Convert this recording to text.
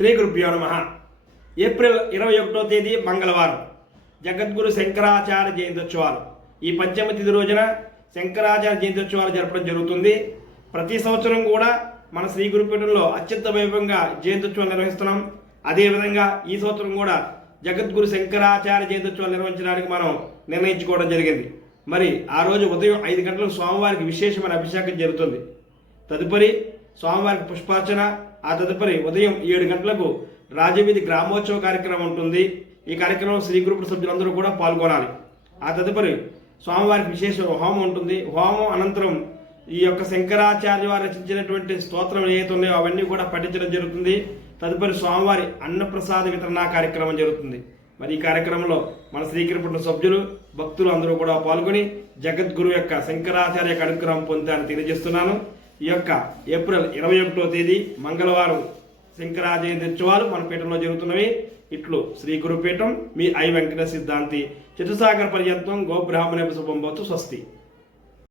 శ్రీ గురుభ్యో నమః. ఏప్రిల్ 21వ తేదీ మంగళవారం జగద్గురు శంకరాచార్య జయంత్యోత్సవాలు. ఈ పంచమ తిథి రోజున శంకరాచార్య జయంత్యోత్సవాలు జరపడం జరుగుతుంది. ప్రతి సంవత్సరం కూడా మన శ్రీ గురుపీఠంలో అత్యంత వైభవంగా జయంత్యోత్సవాలు నిర్వహిస్తున్నాం. అదేవిధంగా ఈ సంవత్సరం కూడా జగద్గురు శంకరాచార్య జయంత్యోత్సవాలు నిర్వహించడానికి మనం నిర్ణయించుకోవడం జరిగింది. మరి ఆ రోజు ఉదయం 5 గంటలకు స్వామివారికి విశేషమైన అభిషేకం జరుగుతుంది. తదుపరి స్వామివారికి పుష్పార్చన, ఆ తదుపరి ఉదయం 7 గంటలకు రాజవీధి గ్రామోత్సవ కార్యక్రమం ఉంటుంది. ఈ కార్యక్రమంలో శ్రీ గురుపీఠ సభ్యులందరూ కూడా పాల్గొనాలి. ఆ తదుపరి స్వామివారికి విశేష హోమం ఉంటుంది. హోమం అనంతరం ఈ యొక్క శంకరాచార్య వారు రచించినటువంటి స్తోత్రం ఏవైతే ఉన్నాయో అవన్నీ కూడా పఠించడం జరుగుతుంది. తదుపరి స్వామివారి అన్నప్రసాద వితరణ కార్యక్రమం జరుగుతుంది. మరి ఈ కార్యక్రమంలో మన శ్రీ గురుపీఠ సభ్యులు భక్తులు అందరూ కూడా పాల్గొని జగద్గురు యొక్క శంకరాచార్య యొక్క అనుగ్రహం పొందాలని తెలియజేస్తున్నాను. ఈ యొక్క ఏప్రిల్ 21వ తేదీ మంగళవారం శంకరాచార్య జయంత్యోత్సవాలు మన పీఠంలో జరుగుతున్నవి. ఇట్లు శ్రీ గురుపీఠం, మీ ఐ వెంకట సిద్ధాంతి. చతుసాగర పర్యంతం గోబ్రాహ్మణ శుభం భవతు. స్వస్తి.